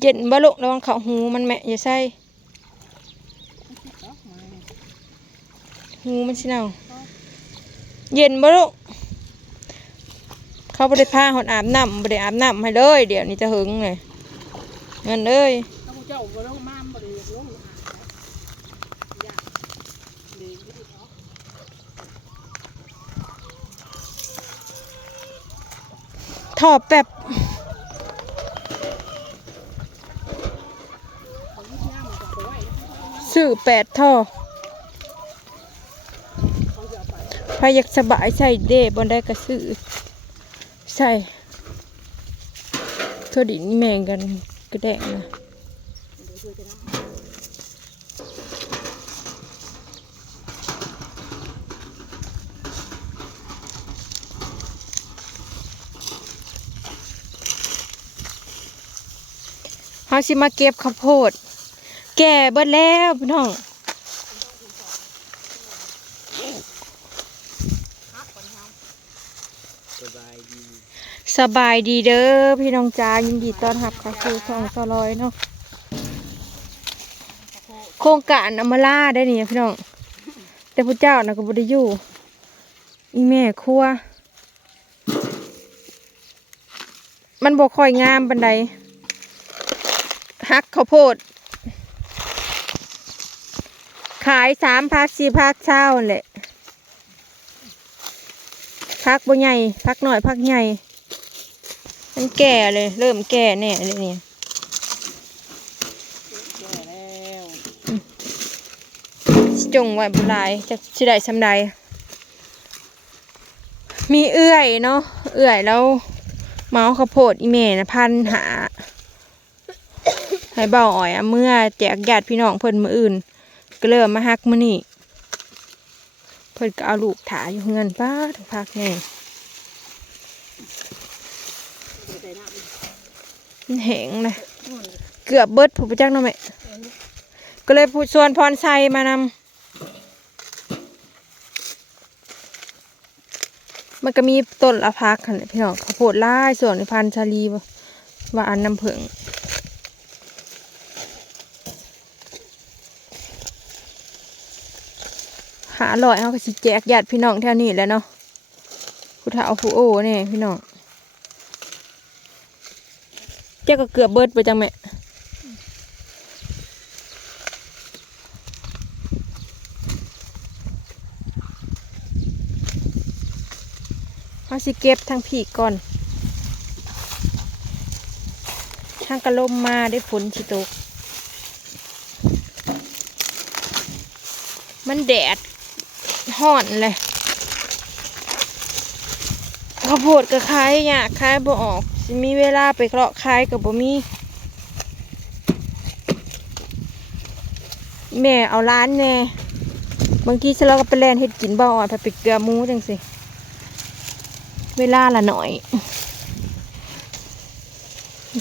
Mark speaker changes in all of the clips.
Speaker 1: เย็นบ่ลูกระวังเขาหูมันแม่อย่าใส่หูมันสิเน่าเย็นบ่ลูกเขาบ่ได้พาหอนอาบน้ำบ่ได้อาบน้ำให้เลย เดี๋ยวนี้จะหึงเลยเงินเล
Speaker 2: ยากดีที่สุดเนาะ
Speaker 1: ถอดแบบ
Speaker 2: ของที่ย่ามันจะไปไว้
Speaker 1: ซื้อแปดท่อ
Speaker 2: เขาจะเอาไป
Speaker 1: พายากสบายใส่เด้บนได้ก็ซื้อใส่ทษดินแมงกันกระแดงนะ
Speaker 2: เขา
Speaker 1: สิมาเก็บข้าวโพด แก่เบิดแล้วพี่น้อง
Speaker 3: สบายดี
Speaker 1: สบายดีเด้อพี่น้องจ้ายินดีต้อนรับเข้าสู่ช่องสลอยเนาะโครงการอมาล่าได้นี่พี่น้องแต่พระเจ้านะก็บ่ได้อยู่อีแม่ครัว มันบ่ค่อยงามปานใดฮักข้าวโพด ขายสามพักสี่พักเช้านั่นแหละพักบ่ใหญ่พักหน่อยพักใหญ่มันแก่เลย เริ่มแก่แน่เลยเนี่ยจงไว้บุลายจะสิได้สำใดมีเอื้อยเนาะเอื้อยแล้ว เมาข้าวโพดอีเมนะพันหาให้เบาอ่อยอะเมื่อแจกญาติพี่น้องเพิ่นมืออื่น ก็เริ่มมาฮักมื้อนี่เพิ่นก็เอาลูกถาอยู่เงินป้าถึงพักแน่
Speaker 2: เดี๋ยวใส่น้ำ
Speaker 1: มันแห้งเลยเกือบเบิดผู้ประจักษ์เนาะแม่ก็เลยพูดชวนพรชัยมานำมันก็มีต้นละพักค่ะพี่น้องข้าวโพดไล่ส่วนในพันธุ์ชาลีว่าอันน้ำผึ้ง หาลอยเขาก็สิแจกญาติพี่น้องแถวนี้แล้วเนาะผู้เฒ่าผู้โอ้เนี่ยพี่น้องเจ้าก็เกือบเบิดไปจังแม่เขาสิเก็บทางผีก่อนทางกระลมมาได้ฝนสิตกมันแดด ห่อนเลยข้าวโพดก็ขายยากขายบ่ออกสิมีเวลาไปเลาะขายกับบ่มี แม่เอาร้านแน่บางทีฉันเราก็ไปแลนเฮ็ดกินบ่อ่อนไปไปเกลือหมูจังสิ เวลาละหน่อย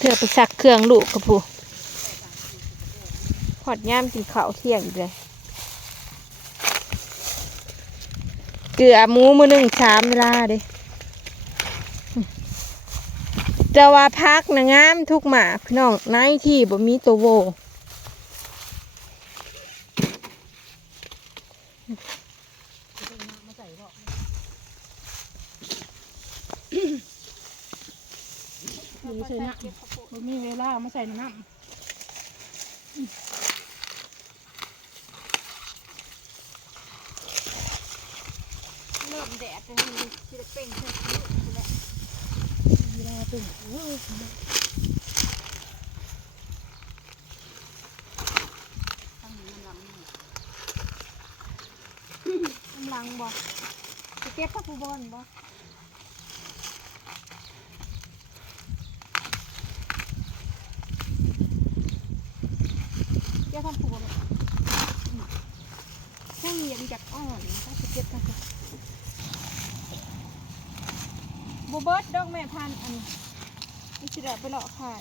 Speaker 1: เธอไปซักเครื่องลูกกับผู้หอดย่ามกินข้าวเที่ยงอีกเลย เกลือหมูมือหนึ่งสามเวลาเด้แต่ว่าพักนะงามทุกหมาพี่น้องในที่บ่มีตัวโว
Speaker 2: ใส่น้ำบ่มีเวลามาใส่น้ำ
Speaker 1: ริ่มแดดจะมีสิได้เป็นเพื่อนลูกแหละ
Speaker 2: เวลาเป็นโอ้ย
Speaker 1: กำลังบ่จะเก็บผักบุบอนบ่ พันอันอิสระไปหลอกขาย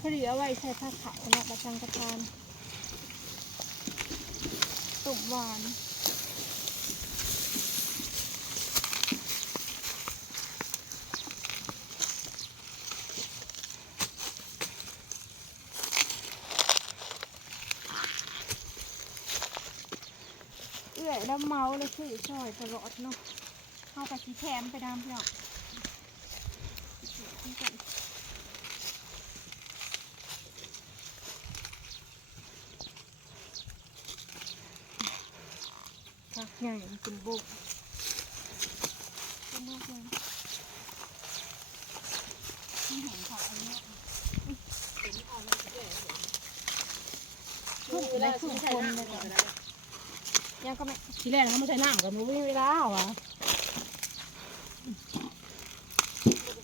Speaker 1: ผลิตเอาไว้ใช้ผักขาวนะประชังกระทานตบหวานเอื่อยแล้วเมาเลยคือช่อยตลอดเนาะ เข้ากับสีแถมไปดามพี่น้องพักใหญ่เป็นบุกเป็นบุกเลย
Speaker 2: ที่เห็นเขาอันเนี้ย
Speaker 1: ทุกได้ทุกคนเลยเนี่ยยังก็ไม่
Speaker 2: ทีแรกเขาไม่ใช่น้ำกับมันไม่เวลาว่ะ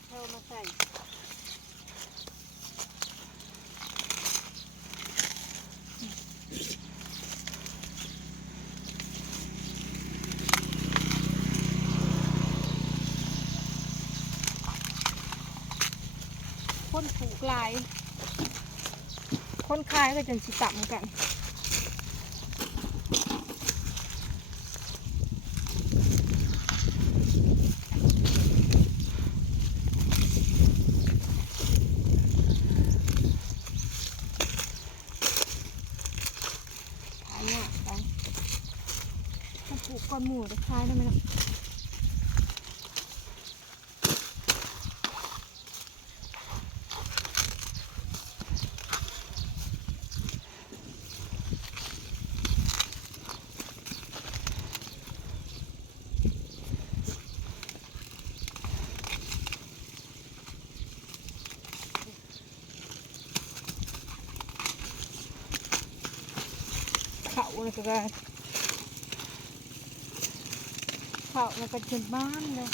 Speaker 1: เท่ามาใส่ คนผูกลาย คนคายก็จนสิต่ำกันขายเนี่ยไปถ้าปลูกก้อนหมูจะขายได้ไหมล่ะ เขาเลยก็ได้เขาแล้วก็จนบ้านเลย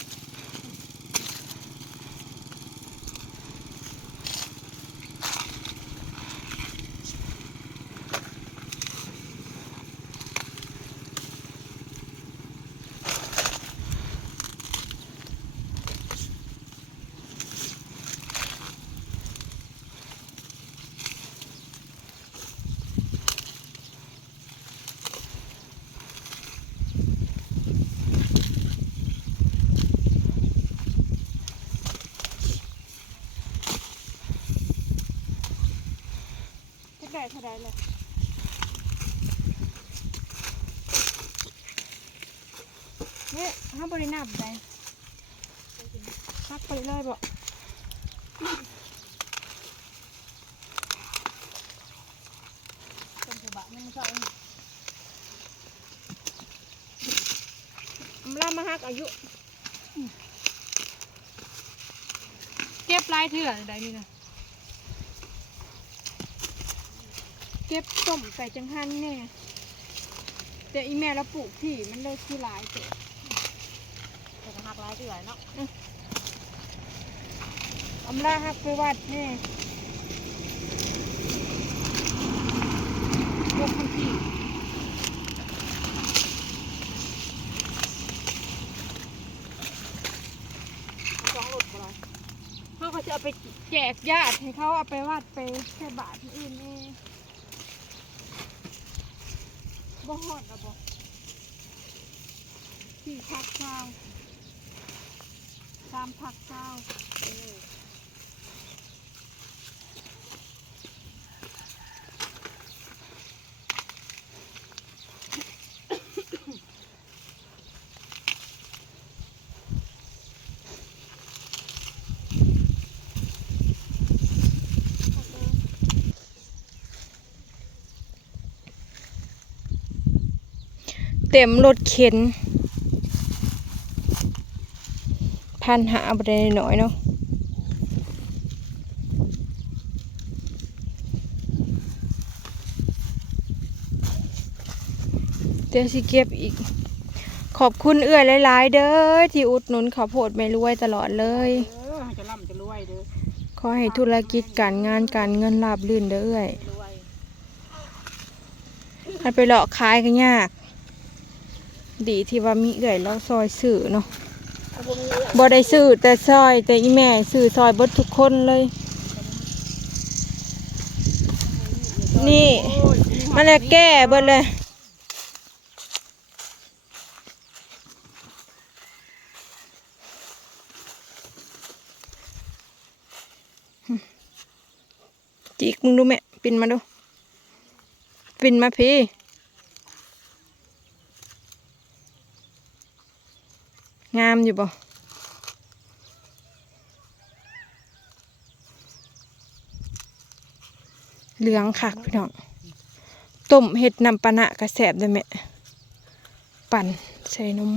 Speaker 1: เท่าไรเลยเนี่ยห้าบริณาบใจพักไปเลยบอก
Speaker 2: เป็นกระบะมันไม่ช
Speaker 1: อำลามาฮักอายุเก็บลายเถื่อนได้นี่นะ ก็บต้มใส่จังหันแน่แต่อีแม่เราปลูกที่มันเลยคือหลายเตะ
Speaker 2: เป็นหักร้ายที่ไหนเนาะ
Speaker 1: อำลาฮักไปวัดแน่พวกคนที่
Speaker 2: สองหลุดไปเลย
Speaker 1: เขาก็จะเอาไปแจกญาติให้เขาเอาไปวัดไปใส่บาตรที่อื่นเอง บ่หอดละบ่สี่พักเช้าสามพักเช้า เต็มรถเข็นพันหาบได้หน่อยเนาะเดี๋ยวสิเก็บอีก ขอบคุณเอื้อยหลาย ๆ เด้อที่อุดหนุนข้าวโพดไม่รวยตลอดเลย
Speaker 2: เออจะร่ำจะรวยเด้อ
Speaker 1: ขอให้ธุรกิจการงานการเงินราบรื่นเด้อเอื้อย
Speaker 2: รวย
Speaker 1: มันไปหลอกขายกันยาก ดีที่ว่ามีเอื้อยแล้วซอยสื่อเนาะ
Speaker 2: เอาพวกนี้
Speaker 1: บ่ได้ซื้อแต่ซอยแต่อีแม่ซื้อซอยเบิดทุกคนเลย นี่มันเลยแก้เบิดเลยจิกมึงดูแม่ปินมาดูปินมาพี่ามอยู่บ่เหลืองคักพี่น้องต้มเห็ดนำปะนะกระแสบได้ไหมปั่นใส่นม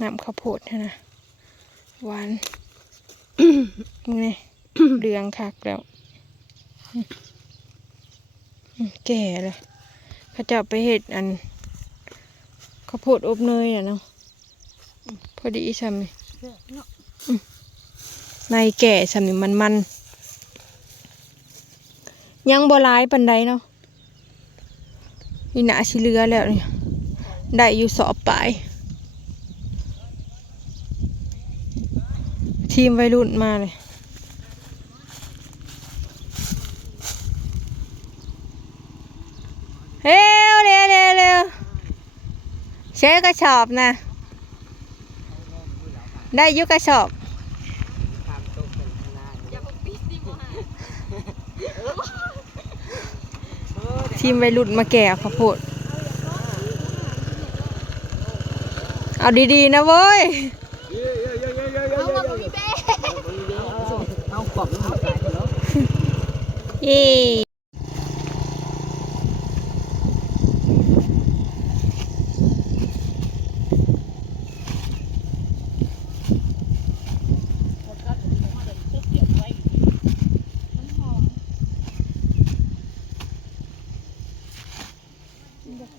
Speaker 1: น้ำข้าวโพดนะนะหวานมึงนี่เหลืองคักแล้วอืมอืมแก่เลยเขาจะเอาไปเห็ดอันข้าวโพดอบเนยอะเนาะ อืมพอดีใช่ไหม
Speaker 2: เด้อเนาะ
Speaker 1: ในแก่ใช่ไหมมันมันยังบร้ายปันใดเนาะนี่หนาชิเลือแล้วนี่ได้อยู่สอบปลายทีมวัยรุ่นมาเลยเร็วเร็วเร็วเร็วเช็กระสอบนะ ได้อยุกระสอบทีมวัยรุ่นมาแก่ข้าวโพดเอาดีๆนะเว้ย
Speaker 3: เอากรอบแล้วมันตายไปแล้ว
Speaker 1: เย้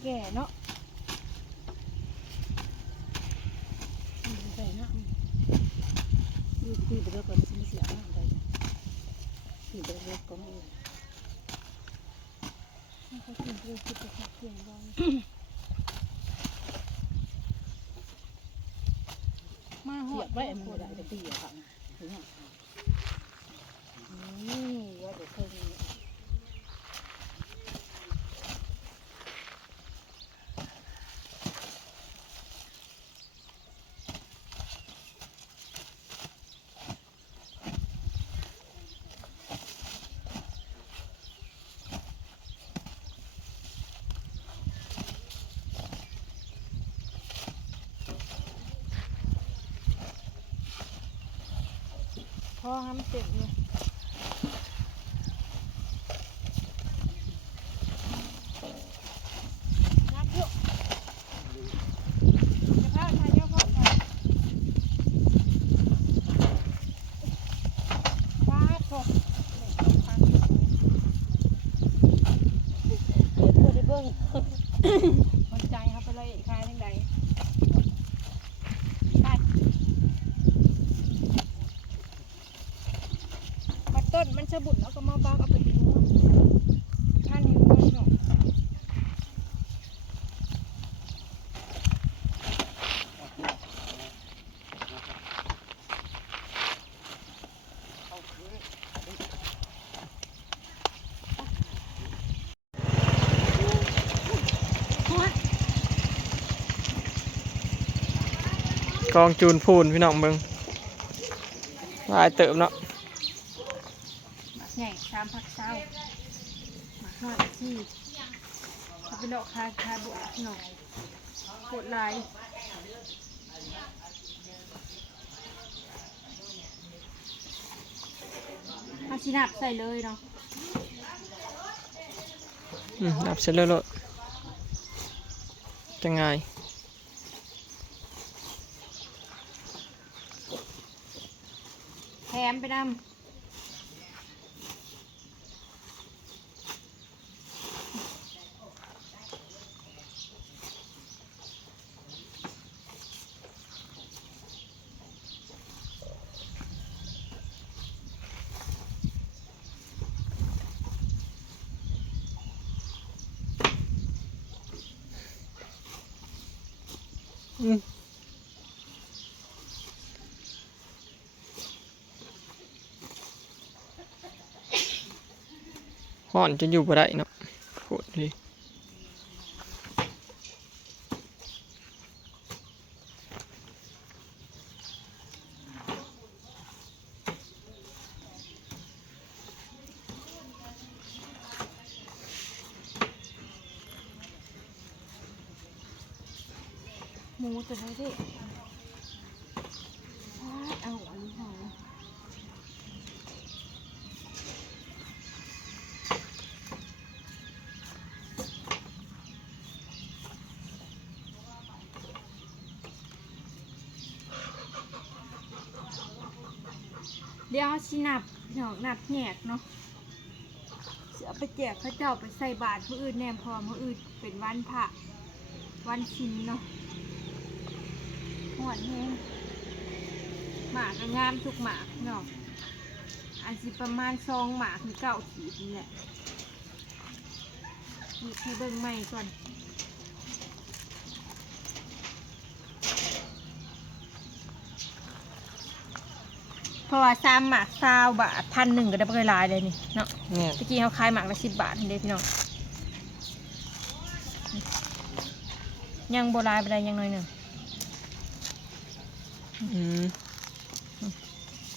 Speaker 1: แก่เนาะ
Speaker 2: ใส่เนาะดูดีไปแล้วก่อนสิเสียงอะไรดีไปแล้วก็ไม่เขากินเรื่องที่จะขับเสียงดัง มาหอดไว้มันได้จะตีอะค่ะนี่ว่าเดี๋ยวเพิ่ง
Speaker 1: อห้ามเจ็บเลยนับเยอะจะพาทายเยอะพ่อค่ะฟาดพ่อเด็กตกฟันอยู่เลย
Speaker 2: เดี๋ยวตัวได้เบิ้ง
Speaker 1: มันใจเขาไปเลยคายทั้งใดไปมา ต้นมันสะบุดแล้วก็มาบ้าเอาไปทิ้งท่านนี้มันเนาะกองจูนพูนพี่น้องเบิงลายเติมเนาะ
Speaker 2: ใหญ่สามพักเช้ามาห้อยที่เขาไปเลาะคาคาบุหน่อยกดลายเอาชินับใส่เลยเนาะ
Speaker 1: อืมนับเสร็จแล้วโลดจะไง
Speaker 2: แถมไปด
Speaker 1: ห่อนจะอยู่บ่ได้เนาะโคตรดีำ
Speaker 2: หมูตัวไหนดิ
Speaker 1: เดี๋ยวเอาชินับพี่น้องนับแหนกเนาะเสิเอไปแจกเขาเจ้าไปใส่บาตรผู้อื่นแนมพอผู้อื่นเป็นวันพระวันชินเนาะหวดแห้งหมากงามทุกหมากเนาะอันสิประมาณซองหมากหรือเก้าขีดนี่แหละนี่ให้เบิ่งใหม่ก่อน ราะว่าสามหมากซาวบาทพันหนึ่งก็ได้เ่ลายเลยนี่เนาะ
Speaker 3: เนี่ย
Speaker 1: ตะกี้เขาขายหมากละสิบบาทเห็นเด้พี่น้องยังโบราณไปได้ยังน้อยหนึ่ง
Speaker 3: อืม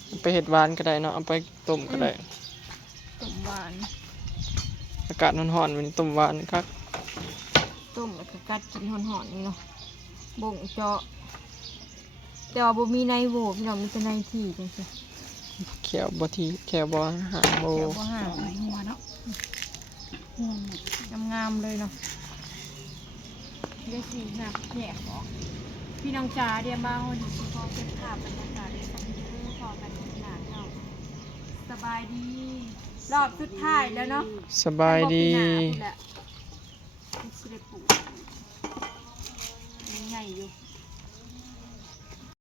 Speaker 3: เอาไปเห็ดหวานก็ได้เนาะเอาไปต้มก็ได้
Speaker 1: ต้มหวาน
Speaker 3: อากาศร้อนๆวันนี้ต้มหวานครับ
Speaker 1: ต้มแล้วก็กัดกินหอนๆนี่เนาะบ่งเจาะแต่ว่าบ่มีในโหวพี่น้องมีแต่ในที่จังซี่
Speaker 3: แขวบ่ทีแขวบ่หางโบ
Speaker 1: เดี๋ยวบ่ห่าง
Speaker 2: ไหนหัวเนาะหัวหมด
Speaker 1: งามๆเลยเนาะได้สีหนักแยกออกพี่น้องจ๋าเดี๋ยวมาวันนี้สิขอเป็นภาพบรรยากาศในคอมพิวเตอร์พอกันขนาดเนาะสบายดี รอบสุดท้ายแล้วเนาะ
Speaker 3: สบายดี
Speaker 1: สิได้ปลูกยังใหญ่อยู่